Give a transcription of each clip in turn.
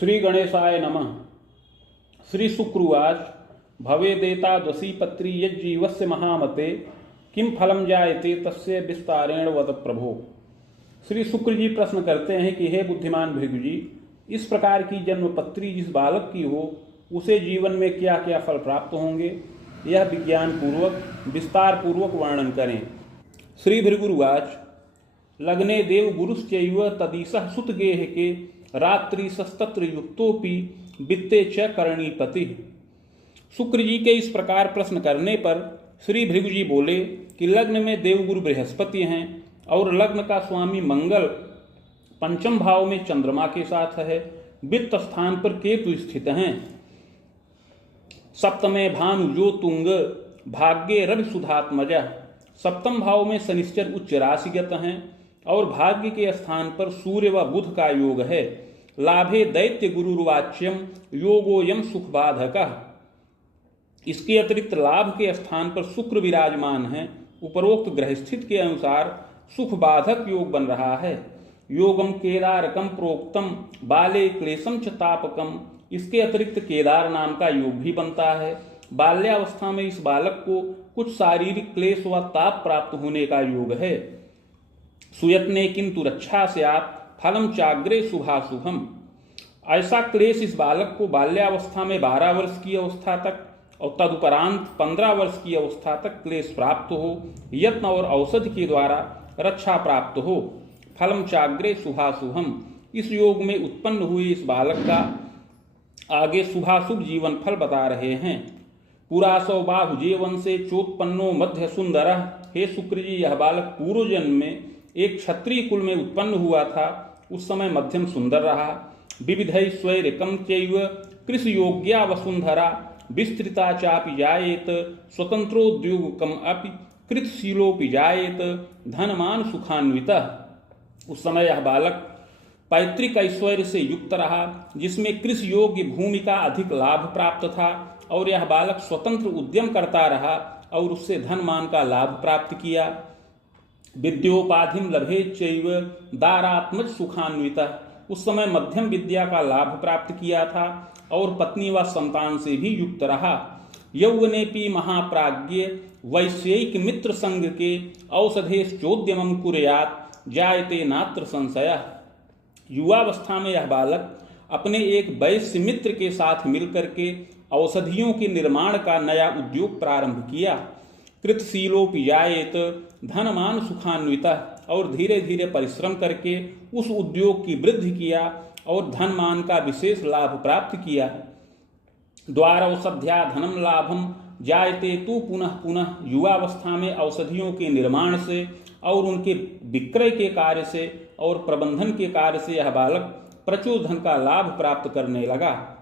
श्री गणेशाय नमः। श्री शुक्रवाच भवेदेतादशी पत्री यज्जीवस्य महामते किम फलम जायते तस्य विस्तारेण वद प्रभो। श्री शुक्र जी प्रश्न करते हैं कि हे बुद्धिमान भृगु जी, इस प्रकार की जन्मपत्री जिस बालक की हो उसे जीवन में क्या क्या फल प्राप्त होंगे, यह विज्ञान पूर्वक विस्तार पूर्वक वर्णन करें। श्री भृगुरुवाच लग्ने देव गुरुश्चैव तदीशः सुतगेह के रात्रि सस्तत्र युक्तोपि वित्ते च करणीपति। शुक्र जी के इस प्रकार प्रश्न करने पर श्री भृगु जी बोले कि लग्न में देवगुरु बृहस्पति हैं और लग्न का स्वामी मंगल पंचम भाव में चंद्रमा के साथ है। वित्त स्थान पर केतु स्थित हैं। सप्तमे भानु जो तुंग भाग्ये रवि सुधात्मजा। सप्तम भाव में शनिश्चर उच्च राशिगत हैं और भाग्य के स्थान पर सूर्य व बुध का योग है। लाभे दैत्य गुरुर्वाच्यम योगोयम सुख बाधकः। इसके अतिरिक्त लाभ के स्थान पर शुक्र विराजमान है। उपरोक्त ग्रह स्थिति के अनुसार सुख बाधक योग बन रहा है। योगम केदारकम प्रोक्तम बाले क्लेशम च तापकम। इसके अतिरिक्त केदार नाम का योग भी बनता है। बाल्यावस्था में इस बालक को कुछ शारीरिक क्लेश व ताप प्राप्त होने का योग है। सुयत्ने किंतु रक्षा स्यात् फलम चाग्रे शुभाशुभम। ऐसा क्लेश इस बालक को बाल्यावस्था में 12 वर्ष की अवस्था तक और तदुपरांत 15 वर्ष की अवस्था तक क्लेश प्राप्त हो, यत्न और औषधि के द्वारा रक्षा प्राप्त हो। फलम चाग्रे शुभाशुभम। इस योग में उत्पन्न हुए इस बालक का आगे शुभाशुभ जीवन फल बता रहे हैं। पुरासौ बाहुजे वंशे चोत्पन्नो मध्य सुंदर। हे शुक्र जी, यह बालक पूर्व जन्म में एक क्षत्रिय कुल में उत्पन्न हुआ था। उस समय मध्यम सुंदर रहा। विविधै स्वैरिकम चैव कृषि योग्या वसुंधरा। विस्तृता चापि जायेत स्वतंत्रोद्योगकम अपि कृतशीलोपि जायेत धनमान सुखान्वितः। उस समय यह बालक पैतृक ऐश्वर्य से युक्त रहा, जिसमें कृषि योग्य भूमि का अधिक लाभ प्राप्त था, और यह बालक स्वतंत्र उद्यम करता रहा और उससे धनमान का लाभ प्राप्त किया। विद्योपाधिम लभेच्चैव दारात्मज सुखान्वितः। उस समय मध्यम विद्या का लाभ प्राप्त किया था और पत्नी व संतान से भी युक्त रहा। यौवनेपि महाप्राज्ञ वैश्यिक मित्र संग के औषधेश्चोद्यमं कुर्यात् जायते नात्र संशयः। युवावस्था में यह बालक अपने एक वैश्य मित्र के साथ मिलकर के औषधियों के निर्माण का नया उद्योग प्रारंभ किया। कृतशीलोपि जायेत धनमान सुखान्वितः। और धीरे धीरे परिश्रम करके उस उद्योग की वृद्धि किया और धनमान का विशेष लाभ प्राप्त किया। द्वारौषध्या धनम लाभम जायते तु पुनः पुनः। युवावस्था में औषधियों के निर्माण से और उनके विक्रय के कार्य से और प्रबंधन के कार्य से यह बालक प्रचुर धन का लाभ प्राप्त करने लगा।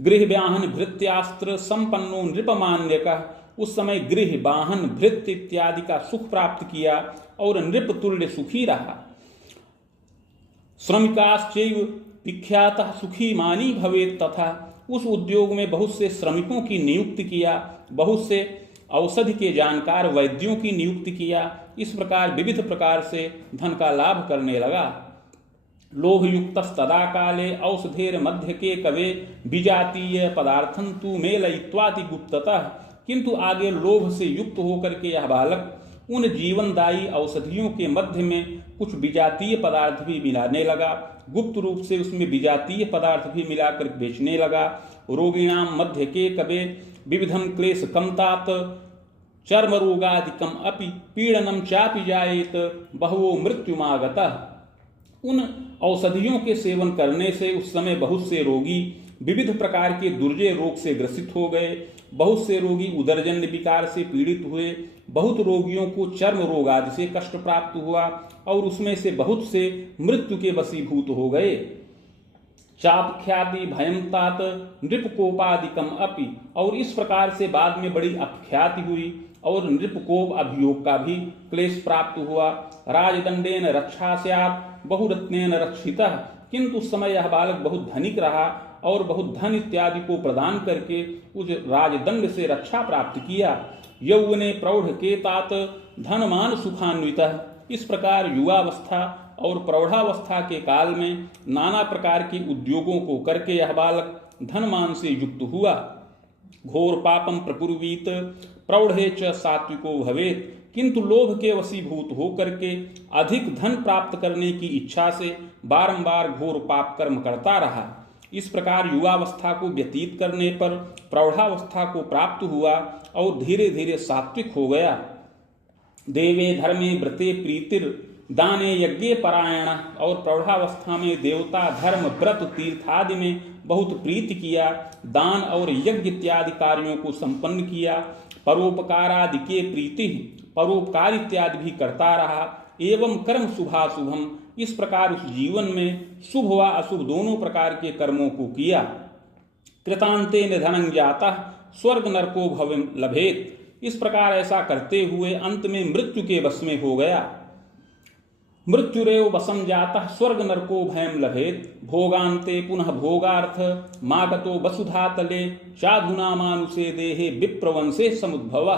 गृह वाहन भृत्यास्त्र संपन्नो नृपमान्यकः। उस समय गृह वाहन भृत्य इत्यादि का सुख प्राप्त किया और नृप तुल्य सुखी रहा। श्रमिकाश्चैव विख्यातः सुखी मानी भवेत् तथा। उस उद्योग में बहुत से श्रमिकों की नियुक्ति किया, बहुत से औषधि के जानकार वैद्यों की नियुक्ति किया। इस प्रकार विविध प्रकार से धन का लाभ करने लगा। लोभयुक्तस्तदा काले औषधेर मध्य के कवे विजातीय पदार्थं तु मेलयित्वाति गुप्ततः। किंतु आगे लोभ से युक्त होकर के यह बालक उन जीवनदायी औषधियों के मध्य में कुछ विजातीय पदार्थ भी मिलाने लगा। गुप्त रूप से उसमें विजातीय पदार्थ भी मिलाकर बेचने लगा। रोगिणाम मध्य के कवे विविधम क्लेश कमतात चर्म रोगादिकम अपि पीड़नम चापि जायेत बहुवो मृत्युमागतः। उन औषधियों के सेवन करने से उस समय बहुत से रोगी विविध प्रकार के दुर्जय रोग से ग्रसित हो गए। बहुत से रोगी उदरजन्य विकार से पीड़ित हुए। बहुत रोगियों को चर्म रोग आदि से कष्ट प्राप्त हुआ और उसमें से बहुत से मृत्यु के वशीभूत हो गए। चाप ख्याति भयम तात नृपकोपादिकम अपि। और इस प्रकार से बाद में बड़ी अपख्याति हुई और नृपकोप अभियोग का भी क्लेश प्राप्त हुआ। राजदंडेन रक्षा स्यात् बहुरत्नेन रक्षितः। किंतु उस समय यह बालक बहुत धनिक रहा और बहुत धन इत्यादि को प्रदान करके उस राजदंड से रक्षा प्राप्त किया। यौवने प्रौढ़ के तात धनमान सुखान्वितः। इस प्रकार युवावस्था और प्रौढ़ावस्था के काल में नाना प्रकार के उद्योगों को करके यह बालक धनमान से युक्त हुआ। घोर पापम प्रकुर्वीत प्रौढ़े च सात्विको भवेत, किंतु लोभ के वशीभूत होकर के अधिक धन प्राप्त करने की इच्छा से बारंबार घोर पाप कर्म करता रहा। इस प्रकार युवावस्था को व्यतीत करने पर प्रौढ़ावस्था को प्राप्त हुआ और धीरे धीरे सात्विक हो गया। देवे धर्मे व्रते प्रीतिर दाने यज्ञे परायण, और प्रौढ़ावस्था में देवता धर्म व्रत तीर्थ आदि में बहुत प्रीति किया, दान और यज्ञ इत्यादि कार्यों को संपन्न किया। परोपकार आदि के प्रीति परोपकार इत्यादि भी करता रहा। एवं कर्म शुभाशुभम, इस प्रकार उस जीवन में शुभ व अशुभ दोनों प्रकार के कर्मों को किया। कृतांते निधनं जाता स्वर्ग नरको भवम लभेत, इस प्रकार ऐसा करते हुए अंत में मृत्यु के वश में हो गया। मृत्युरेव वशम जाता स्वर्ग नरको भयम लभेत, भोगांते पुनः भोगार्थ मागतो वसुधा तले साधुना मानुषे देहे विप्रवंशे समुद्भव।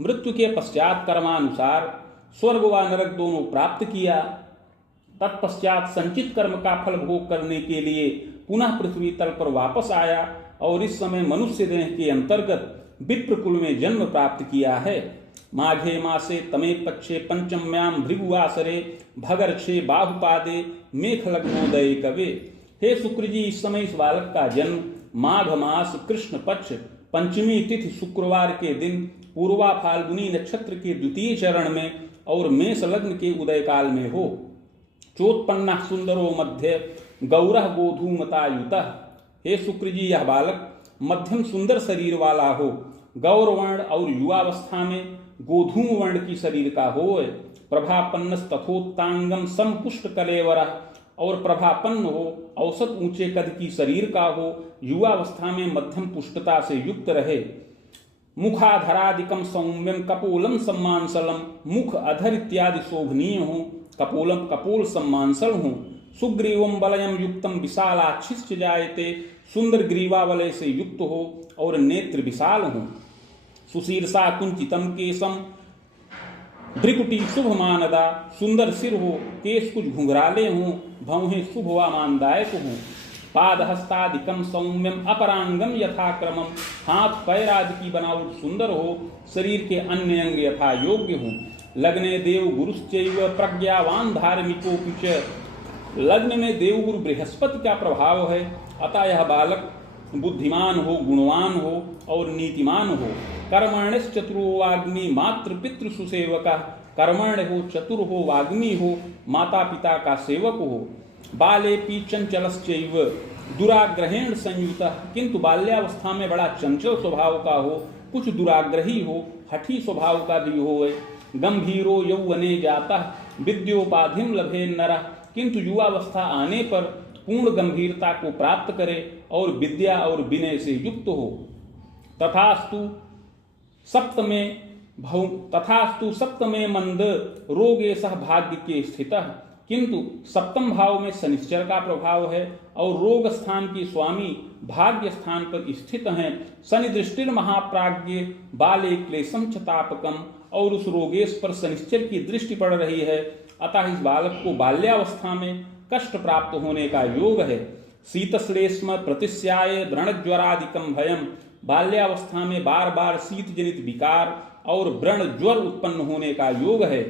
मृत्यु के पश्चात कर्मानुसार स्वर्ग व नरक दोनों प्राप्त किया। तत्पश्चात संचित कर्म का फल भोग करने के लिए पुनः पृथ्वी तल पर वापस आया और इस समय मनुष्य देह के अंतर्गत विप्र कुल में जन्म प्राप्त किया है। माघे मासे तमे पक्षे पंचम्याम भृगुवासरे भगर्षे बाहुपादे मेघ लग्नोदय कवे। हे शुक्र जी, इस समय इस बालक का जन्म माघ मास कृष्ण पक्ष पंचमी तिथि शुक्रवार के दिन पूर्वा फाल्गुनी नक्षत्र के द्वितीय चरण में और मेष लग्न के उदय काल में हो। चोत्पन्ना सुंदरो मध्य गौरह गोधूमतायुतः, हे शुक्र जी, यह बालक मध्यम सुंदर शरीर वाला हो, गौर वर्ण और युवावस्था में गोधूम वर्ण की शरीर का हो। प्रभापन्न तथोत्तांगम समपुष्ट कलेवरः, और प्रभापन्न हो, औसत ऊंचे कद की शरीर का हो, युवावस्था में मध्यम पुष्टता से युक्त रहे। मुखाधरादिकम सौम्यम कपोलम सम्मानसलम, मुख अधर इत्यादि शोभनीय हो, कपोलम कपोल सम्मानसल हो। सुग्रीवम बलयम युक्तम विशालाक्षिश्च जायते, सुंदर ग्रीवावलय से युक्त हो और नेत्र विशाल हो। सुशीर्षा कुंचितम केशम भ्रिकुटी शुभ मानदा, सुंदर सिर हो, केश कुछ घुंघराले हो, भौहें शुभ व मानदायक हो। पादहस्तादिकम सौम्यम अपरांगम यथाक्रमम, हाथ पैर आदि की बनावट सुंदर हो, शरीर के अन्य अंग यथा योग्य हो। लग्ने देव गुरुश्चैव प्रज्ञावान धार्मिकोऽपि च, लग्न में देवगुरु बृहस्पति का प्रभाव है, अतः यह बालक बुद्धिमान हो, गुणवान हो और नीतिमान हो। कर्मण्यश्चतुरो वाग्मी मातृ पितृ सुसेवक, कर्मण्य हो, चतुर हो, वाग्मी हो, माता पिता का सेवक हो। बालेपि चंचलश्चैव दुराग्रहेण संयुतः, किंतु बाल्यावस्था में बड़ा चंचल स्वभाव का हो, कुछ दुराग्रही हो, हठी स्वभाव का भी हो। गंभीरो यौवने जाता विद्योपाधिम लभे नरः, किंतु युवावस्था आने पर पूर्ण गंभीरता को प्राप्त करे और विद्या और विनय से युक्त हो। तथास्तु सप्तमे मंद रोगे सह भाग्य के स्थितः, किंतु सप्तम भाव में शनिश्चर का प्रभाव है और रोग स्थान के स्वामी भाग्य स्थान पर स्थित हैं। शनि दृष्टिर महाप्राज्ञ बाले क्लेशम छतापकम, और उस रोगेश पर शनिश्चर की दृष्टि पड़ रही है, अतः इस बालक को बाल्यावस्था में कष्ट प्राप्त होने का योग है। शीतश्लेष्म प्रतिस्याय व्रणज्वरादिकम भयम, बाल्यावस्था में बार बार शीत जनित विकार और व्रण ज्वर उत्पन्न होने का योग है।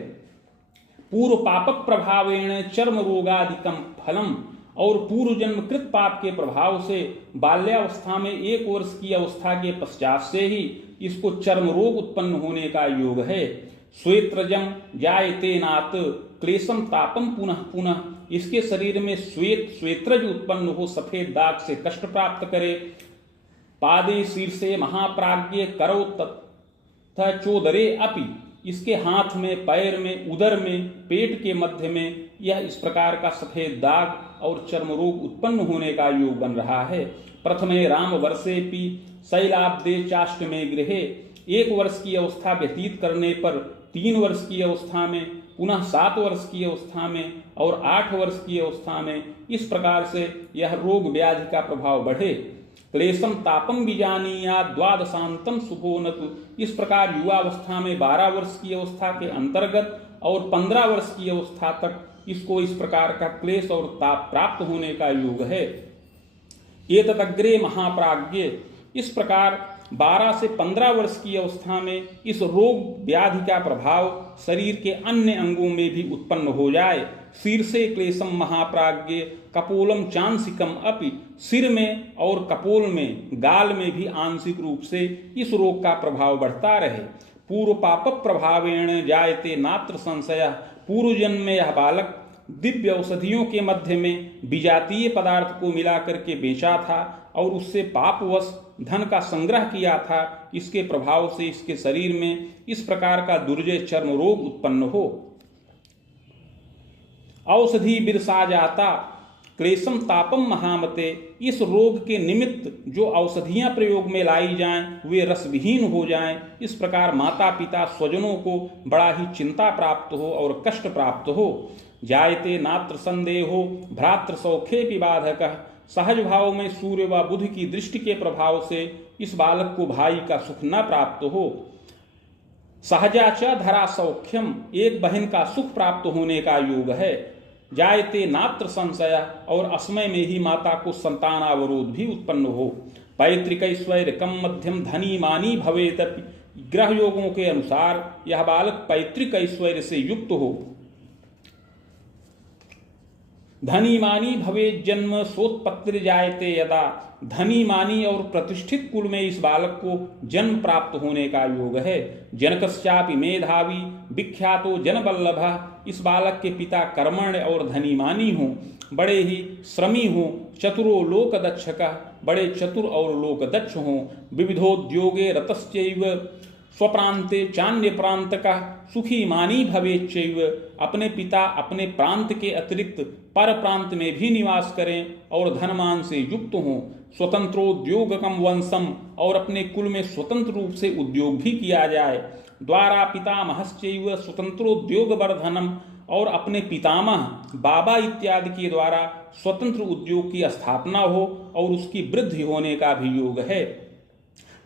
पूर्व पापक प्रभावेण चर्म रोगादिकम फलम, और पूर्व जन्म कृत पाप के प्रभाव से बाल्यावस्था में 1 वर्ष की अवस्था के पश्चात से ही इसको चर्म रोग उत्पन्न होने का योग है। श्वेत्रजम जायते नात क्लेशम तापम पुनः पुनः, इसके शरीर में श्वेत्रज उत्पन्न हो, सफेद दाग से कष्ट प्राप्त करे। पादे शीर्षे महाप्राज्ञ करो तथा चोदरे अपि, इसके हाथ में, पैर में, उदर में, पेट के मध्य में यह इस प्रकार का सफेद दाग और चर्म रोग उत्पन्न होने का योग बन रहा है। प्रथमे राम वर्षेपि शैलाब्दे चाष्टमे गृहे, 1 वर्ष की अवस्था व्यतीत करने पर 3 वर्ष की अवस्था में, पुनः 7 वर्ष की अवस्था में और 8 वर्ष की अवस्था में, इस प्रकार से यह रोग व्याधि का प्रभाव बढ़े। क्लेशम तापम बीजानीया द्वादशांतम सुभोनतु, इस प्रकार युवावस्था में 12 वर्ष की अवस्था के अंतर्गत और 15 वर्ष की अवस्था तक इसको इस प्रकार का क्लेश और ताप प्राप्त होने का योग है। एतदग्रे महाप्राज्ञ, इस प्रकार 12 से 15 वर्ष की अवस्था में इस रोग व्याधि का प्रभाव शरीर के अन्य अंगों में भी उत्पन्न हो जाए। शीर्षे क्लेशम महाप्राज्ञ कपोलम चांसिकम अपि, सिर में और कपोल में, गाल में भी आंशिक रूप से इस रोग का प्रभाव बढ़ता रहे। पूर्व पाप प्रभावेण जायते नात्र संशय, पूर्व जन्म में यह बालक दिव्य औषधियों के मध्य में विजातीय पदार्थ को मिलाकर के बेचा था और उससे पापवश धन का संग्रह किया था। इसके प्रभाव से इसके शरीर में इस प्रकार का दुर्जय चर्म रोग उत्पन्न हो। औषधि बिरसा जाता क्लेशम तापम महामते, इस रोग के निमित्त जो औषधियां प्रयोग में लाई जाएं वे रसविहीन हो जाएं। इस प्रकार माता पिता स्वजनों को बड़ा ही चिंता प्राप्त हो और कष्ट प्राप्त हो। जायते नात्र संदेहो भ्रातृ सौखे पिबाधक, सहज भाव में सूर्य व बुध की दृष्टि के प्रभाव से इस बालक को भाई का सुख न प्राप्त हो। सहजाच धरा सौख्यम, एक बहन का सुख प्राप्त होने का योग है। जायते नात्र संशय, और असमय में ही माता को संतानावरोध भी उत्पन्न हो। पैतृक ऐश्वर्य कम मध्यम धनी मानी भवेत, ग्रह योगों के अनुसार यह बालक पैतृक ऐश्वर्य से युक्त हो। धनी मानी भवे जन्म सोत्पत्ति जायते यदा, धनी मानी और प्रतिष्ठित कुल में इस बालक को जन्म प्राप्त होने का योग है। जनकश्चापि मेधावी विख्यातो जनबल्लभ, इस बालक के पिता कर्मण्य और धनी मानी हों, बड़े ही श्रमी हों। चतुरो लोक दक्षका, बड़े चतुर और लोक दक्ष हों। विविधोद्योगे रतश्चैव स्वप्रांते चान्य प्रांत का, सुखी मानी भवेच्चैव, अपने पिता अपने प्रांत के अतिरिक्त पर प्रांत में भी निवास करें और धनमान से युक्त हों। स्वतंत्रोद्योगकम वंशम, और अपने कुल में स्वतंत्र रूप से उद्योग भी किया जाए। द्वारा पितामहश्चैव स्वतंत्रोद्योग वर्धनम, और अपने पितामह बाबा इत्यादि के द्वारा स्वतंत्र उद्योग की स्थापना हो और उसकी वृद्धि होने का भी योग है।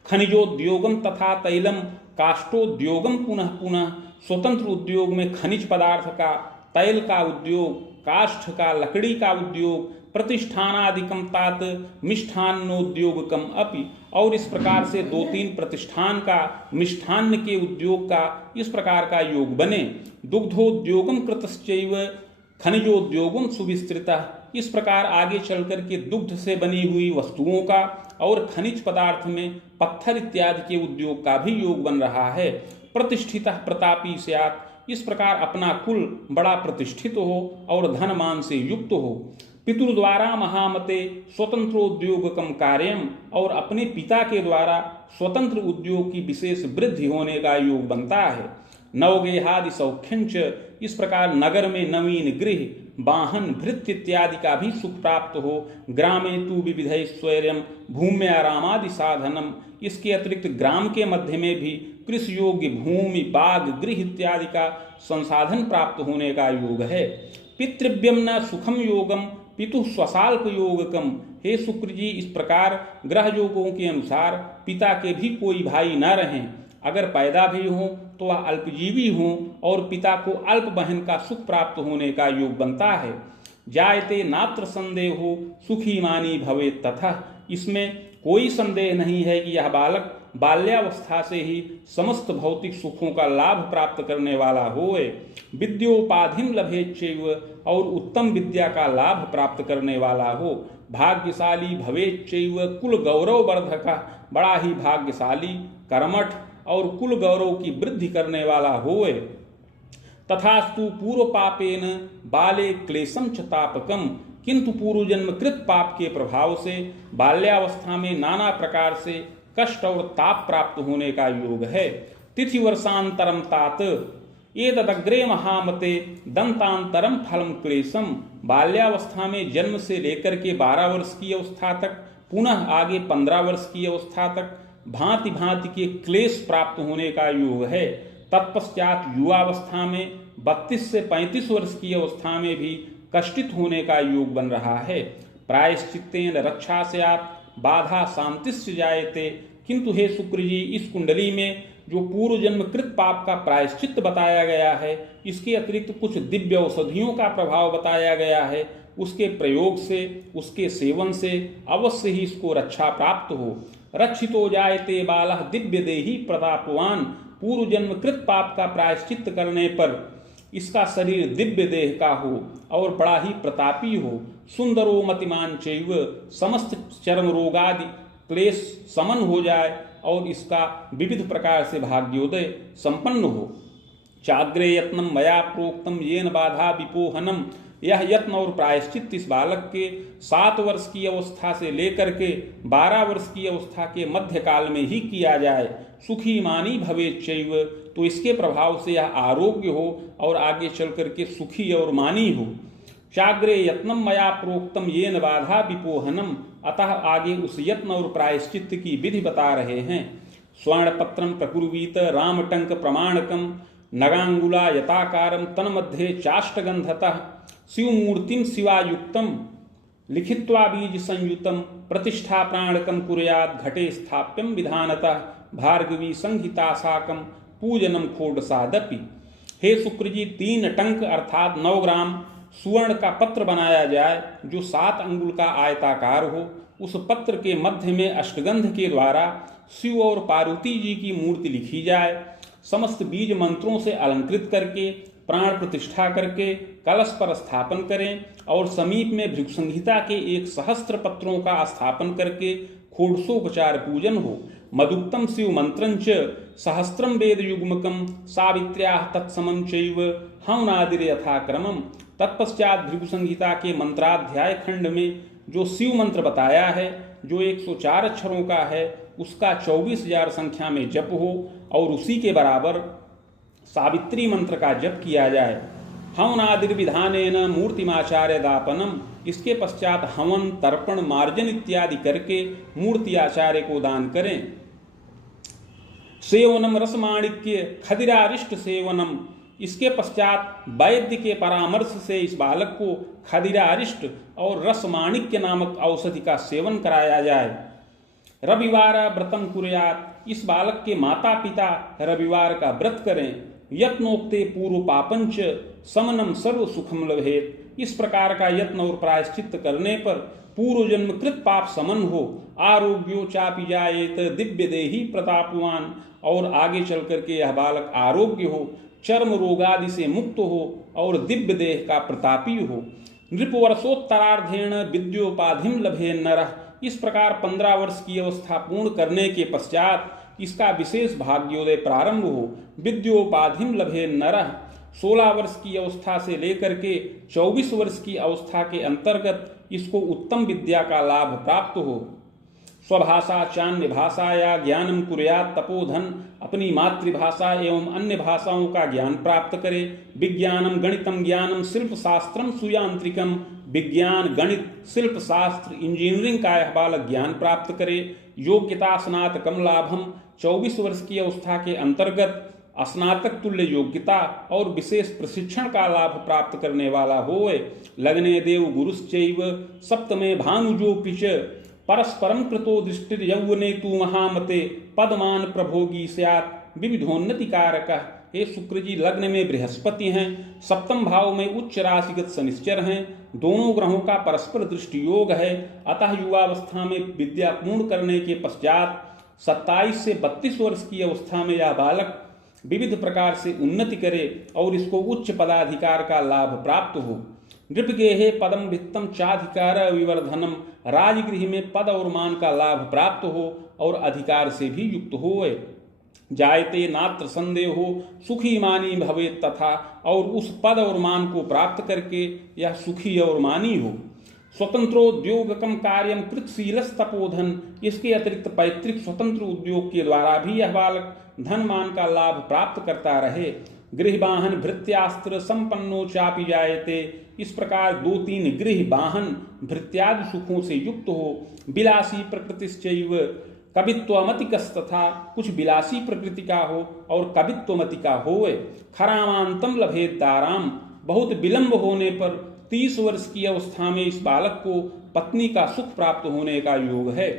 खनिजोद्योगम तथा तैलम काष्ठोद्योगम पुनः पुनः, स्वतंत्र उद्योग में खनिज पदार्थ का, तैल का उद्योग, काष्ठ का, लकड़ी का उद्योग, प्रतिष्ठानादिकम तात मिष्ठान्नोद्योगकम अपि, और इस प्रकार से 2-3 प्रतिष्ठान का, मिष्ठान्न के उद्योग का इस प्रकार का योग बने। दुग्धोद्योगम कृतश्चैव खनिजोद्योगम सुविस्तृतः, इस प्रकार आगे चलकर के दुग्ध से बनी हुई वस्तुओं का और खनिज पदार्थ में पत्थर इत्यादि के उद्योग का भी योग बन रहा है। प्रतिष्ठितः प्रतापी स्यात्, इस प्रकार अपना कुल बड़ा प्रतिष्ठित हो और धनमान से युक्त हो। पितुर्द्वारा महामते स्वतंत्रोद्योगकम कार्यम, और अपने पिता के द्वारा स्वतंत्र उद्योग की विशेष वृद्धि होने का योग बनता है। नवगेहादि सौख्यंच, इस प्रकार नगर में नवीन गृह, वाहन, भृत्य इत्यादि का भी सुख प्राप्त हो। ग्रामे तु विविधैश्वर्यम भूम्यारामादि साधनम, इसके अतिरिक्त ग्राम के मध्य में भी कृषि योग्य भूमि, बाग, गृह इत्यादि का संसाधन प्राप्त होने का योग है। पितृव्यम न सुखम योगम पितु स्वसाल्प योगकम, हे शुक्र जी, इस प्रकार ग्रह योगों के अनुसार पिता के भी कोई भाई न रहें, अगर पैदा भी हों तो वह अल्पजीवी हों, और पिता को अल्प बहन का सुख प्राप्त होने का योग बनता है। जायते नात्र संदेहो सुखी मानी भवे तथा, इसमें कोई संदेह नहीं है कि यह बालक बाल्यावस्था से ही समस्त भौतिक सुखों का लाभ प्राप्त करने वाला होए। विद्योपाधिम लभेच्चैव, और उत्तम विद्या का लाभ प्राप्त करने वाला हो। भाग्यशाली भवेच्चैव कुल गौरव वर्धका, बड़ा ही भाग्यशाली, कर्मठ और कुल गौरव की वृद्धि करने वाला होए। तथास्तु पूर्व पापेन बाले क्लेशम च तापकम, किंतु पूर्व जन्म कृत पाप के प्रभाव से बाल्यावस्था में नाना प्रकार से कष्ट और ताप प्राप्त होने का योग है। तिथि वर्षांतरम तात एतदग्रे महामते दंतांतरम फलम क्लेशम, बाल्यावस्था में जन्म से लेकर के 12 वर्ष की अवस्था तक, पुनः आगे 15 वर्ष की अवस्था तक भांति भांति के क्लेश प्राप्त होने का योग है। तत्पश्चात युवावस्था में 32 से 35 वर्ष की अवस्था में भी कष्टित होने का योग बन रहा है। प्रायश्चित्तेन रक्षा स्यात् बाधा शांतिश्च जायते, किंतु हे शुक्र जी, इस कुंडली में जो पूर्व जन्म कृत पाप का प्रायश्चित्त बताया गया है, इसके अतिरिक्त कुछ दिव्य औषधियों का प्रभाव बताया गया है। उसके प्रयोग से, उसके सेवन से अवश्य ही इसको रक्षा प्राप्त हो। रक्षितो जायते बालः दिव्य देही प्रतापवान। पूर्व जन्म कृत पाप का प्रायश्चित्त करने पर इसका शरीर दिव्य देह का हो और बड़ा ही प्रतापी हो। सुंदरो मतिमान चैव, समस्त चर्म रोगादि क्लेश समन हो जाए और इसका विविध प्रकार से भाग्योदय संपन्न हो। चाग्रे यत्नम मया प्रोक्तम येन बाधा विपोहनम। यह यत्न और प्रायश्चित इस बालक के 7 वर्ष की अवस्था से लेकर के 12 वर्ष की अवस्था के मध्य काल में ही किया जाए। सुखी मानी भवेत् चैव, तो इसके प्रभाव से यह आरोग्य हो और आगे चल करके सुखी और मानी हो। चाग्रे यत्नम मया प्रोक्तम येन बाधा विपोहनम, अतः आगे उस यत्न और प्रायश्चित्त की विधि बता रहे हैं। स्वर्णपत्रम प्रकुर्वीत रामटंक प्रमाणकम नगांगुला यताकारम तन्मध्ये चाष्टगंधतः शिवमूर्तिम शिवायुक्तम लिखित्वा बीज संयुतम प्रतिष्ठा प्राणकम कुर्यात् घटे स्थाप्यम विधानतः भार्गवी संहिता साकम पूजनम खोडसादपि। हे शुक्र जी, 3 टंक अर्थात 9 ग्राम सुवर्ण का पत्र बनाया जाए जो 7 अंगुल का आयताकार हो। उस पत्र के मध्य में अष्टगंध के द्वारा शिव और पार्वती जी की मूर्ति लिखी जाए। समस्त बीज मंत्रों से अलंकृत करके प्राण प्रतिष्ठा करके कलश पर स्थापन करें और समीप में भृगु संहिता के 1 सहस्त्र पत्रों का स्थापन करके खोडसोपचार पूजन हो। मदुक्तम शिव मंत्रंच सहस्त्रम वेद युग्मकम सावित्र्या तत्समं चैव हवनादिर यथाक्रमम। तत्पश्चात भृगु संहिता के मंत्राध्याय खंड में जो शिव मंत्र बताया है, जो 104 अक्षरों का है, उसका 24,000 संख्या में जप हो और उसी के बराबर सावित्री मंत्र का जप किया जाए। हवनादिर विधानेन मूर्तिमाचार्य दापनम। इसके पश्चात हवन, तर्पण, मार्जन इत्यादि करके मूर्ति आचार्य को दान करें। सेवनम रसमाणिक्य खदिरारिष्ट सेवनम। इसके पश्चात वैद्य के परामर्श से इस बालक को खदिरारिष्ट और रसमाणिक्य नामक औषधि का सेवन कराया जाए। रविवार व्रतम कुर्यात्। इस बालक के माता पिता रविवार का व्रत करें। यत्नोक्ते पूर्व पापंच समनम सर्व सुखम लभेत। इस प्रकार का यत्न और प्रायश्चित्त करने पर पूर्व जन्म कृत पाप समन हो। आरोग्यो चापि जायेत दिव्य देही प्रतापवान। और आगे चल करके यह बालक आरोग्य हो, चर्म रोगादि से मुक्त हो और दिव्य देह का प्रतापी हो। नृपवर्षोत्तरार्धेण विद्योपाधिम लभे नरः। इस प्रकार 15 वर्ष की अवस्था पूर्ण करने के पश्चात इसका विशेष भाग्योदय प्रारंभ हो। विद्योपाधिम लभे नरः। 16 वर्ष की अवस्था से लेकर के 24 वर्ष की अवस्था के अंतर्गत इसको उत्तम विद्या का लाभ प्राप्त हो। स्वभाषा चान्य भाषा या ज्ञानम कुर्यात् तपोधन। अपनी मातृभाषा एवं अन्य भाषाओं का ज्ञान प्राप्त करे। विज्ञानम गणितम ज्ञानम शिल्प शास्त्रम सुयांत्रिकम। विज्ञान, गणित, शिल्प शास्त्र, इंजीनियरिंग का यह बालक ज्ञान प्राप्त करे। योग्यता स्नातकम लाभम। 24 वर्ष की अवस्था के अंतर्गत स्नातक तुल्य योग्यता और विशेष प्रशिक्षण का लाभ प्राप्त करने वाला होए। लग्ने देव गुरुश्चैव सप्तमे भानुजो पिच। परस्परम कृतो दृष्टिर यौवने तु महामते पदमान प्रभोगी स्यात् विविधोन्नति कारकः। हे शुक्र जी, लग्न में बृहस्पति हैं, सप्तम भाव में उच्च राशिगत शनिश्चर हैं। दोनों ग्रहों का परस्पर दृष्टि योग है। अतः युवावस्था में विद्या पूर्ण करने के पश्चात 27 से 32 वर्ष की अवस्था में यह बालक विविध प्रकार से उन्नति करे और इसको उच्च पदाधिकार का लाभ प्राप्त हो। नृपगेहे पदम वित्तम चाधिकार विवर्धनम। राजगृह में पद और मान का लाभ प्राप्त हो और अधिकार से भी युक्त होए। जायते नात्र संदेहो सुखी मानी भवेत् तथा। और उस पद और मान को प्राप्त करके यह सुखी और मानी हो। स्वतंत्रोद्योगकम कार्यम कृतशीलस तपोधन। इसके अतिरिक्त पैतृक स्वतंत्र उद्योग के द्वारा भी यह बालक धन मान का लाभ प्राप्त करता रहे। गृहवाहन भृत्यास्त्र संपन्नो चापि जायते। इस प्रकार 2-3 गृह वाहन भृत्यादि सुखों से युक्त हो। विलासी प्रकृतिश्चैव कवित्वमतिकस। तथा कुछ विलासी प्रकृति का हो और कवित्वमति का होए। खरामांतम लभेत दाराम। बहुत विलंब होने पर 30 वर्ष की अवस्था में इस बालक को पत्नी का सुख प्राप्त होने का योग है।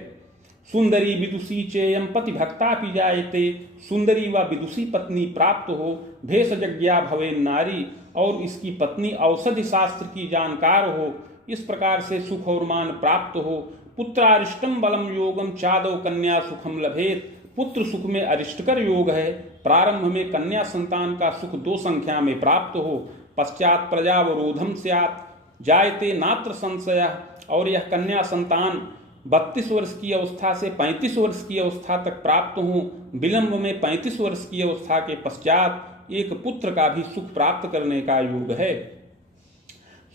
सुंदरी विदुषी चेयम पति भक्ता पि जायते, सुंदरी व विदुषी पत्नी प्राप्त हो, भेषजज्ञा भवे नारी, और इसकी पत्नी औषधि शास्त्र की जानकार हो, इस प्रकार से सुख और मान प्राप्त हो। पुत्रारिष्टम बलम योगम चादव कन्या सुखम लभेत, पुत्र सुख में अरिष्टकर योग है, प्रारंभ में कन्या संतान का सुख 2 संख्या में प्राप्त हो। पश्चात प्रजावरोधम स्यात् जायते नात्र संशय, और यह कन्या संतान 32 वर्ष की अवस्था से 35 वर्ष की अवस्था तक प्राप्त हो। विलंब में 35 वर्ष की अवस्था के पश्चात एक पुत्र का भी सुख प्राप्त करने का योग है।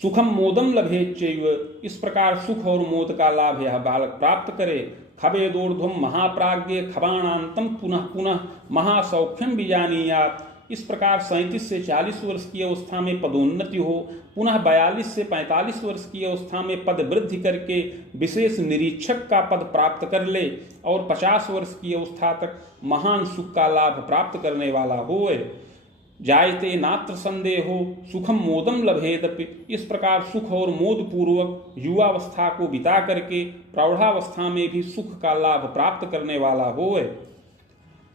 सुखम मोदम लभेच्चैव, इस प्रकार सुख और मोद का लाभ यह बालक प्राप्त करे। खवेदोर्ध्वम महाप्राज्ञ खबाणांतम पुनः पुनः महासौख्यम बीजानीयात्, इस प्रकार 37 से 40 वर्ष की अवस्था में पदोन्नति हो, पुनः 42 से 45 वर्ष की अवस्था में पद वृद्धि करके विशेष निरीक्षक का पद प्राप्त कर ले, और 50 वर्ष की अवस्था तक महान सुख का लाभ प्राप्त करने वाला होए। जायते नात्र संदेहो सुखम मोदम लभेदपि, इस प्रकार सुख और मोद पूर्वक युवावस्था को बिता करके प्रौढ़ावस्था में भी सुख का लाभ प्राप्त करने वाला होए।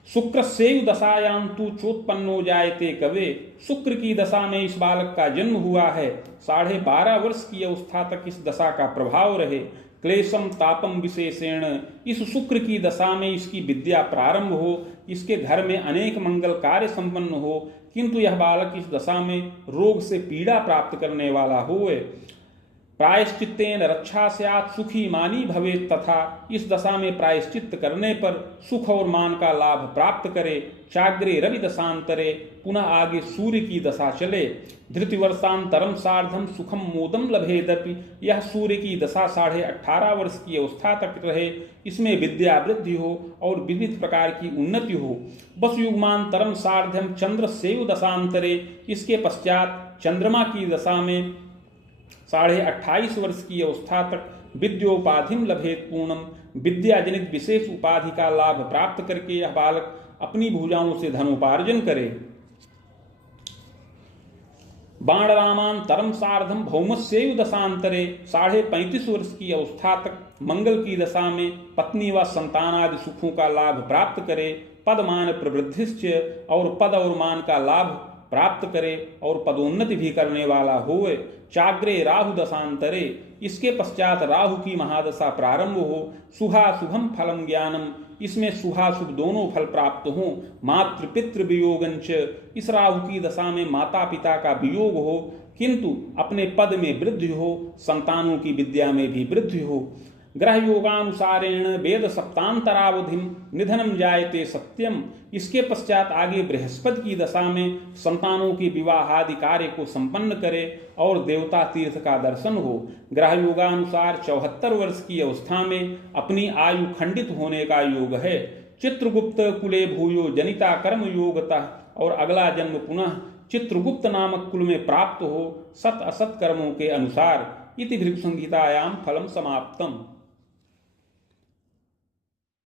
शुक्र सेव दशायां तु चोत्पन्नो जायते कवे, शुक्र की दशा में इस बालक का जन्म हुआ है, 12.5 वर्ष की अवस्था तक इस दशा का प्रभाव रहे। क्लेशम तापम विशेषेण, इस शुक्र की दशा में इसकी विद्या प्रारंभ हो, इसके घर में अनेक मंगल कार्य संपन्न हो, किंतु यह बालक इस दशा में रोग से पीड़ा प्राप्त करने वाला होए। प्रायश्चित्तेन रक्षा स्यात् सुखी मानी भवे, तथा इस दशा में प्रायश्चित्त करने पर सुख और मान का लाभ प्राप्त करे। चाग्रे रवि दशांतरे, पुनः आगे सूर्य की दशा चले। धृतिवर्षांतरम सार्धम सुखम मोदम लभेदपि, यह सूर्य की दशा 18.5 वर्ष की अवस्था तक रहे, इसमें विद्या वृद्धि हो और विविध प्रकार की उन्नति हो। वसुयुग्मांतरम सार्धम चंद्र सेव दशांतरे, इसके पश्चात चंद्रमा की दशा में 28.5 वर्ष की अवस्था तक विद्योपाधिम लभेत पूर्णम, विद्या जनित विशेष उपाधि का लाभ प्राप्त करके यह बालक अपनी भुजाओं से धनोपार्जन करे। बाणरामांतरम सार्धम भौमस्यैव दशांतरे, 35.5 वर्ष की अवस्था तक मंगल की दशा में पत्नी व संतान आदि सुखों का लाभ प्राप्त करे। पदमान प्रवृद्धिश्च, और पद और मान का लाभ प्राप्त करे और पदोन्नति भी करने वाला होए। चाग्रे राहु दशांतरे, इसके पश्चात राहु की महादशा प्रारंभ हो। शुभाशुभम फलम ज्ञानम, इसमें शुभाशुभ दोनों फल प्राप्त हों। मातृपितृ वियोगंच, इस राहु की दशा में माता पिता का वियोग हो, किंतु अपने पद में वृद्धि हो, संतानों की विद्या में भी वृद्धि हो। ग्रह योगानुसारेण वेद सप्तांतरावधिम निधनम जायते सत्यम, इसके पश्चात आगे बृहस्पति की दशा में संतानों के विवाह आदि कार्य को संपन्न करे और देवता तीर्थ का दर्शन हो। ग्रह योगानुसार 74 वर्ष की अवस्था में अपनी आयु खंडित होने का योग है। चित्रगुप्त कुले भूयो जनिता कर्म योगतः, और अगला जन्म पुनः चित्रगुप्त नामक कुल में प्राप्त हो सत असत कर्मों के अनुसार। इति भृगु संहितायां फलम समाप्तम।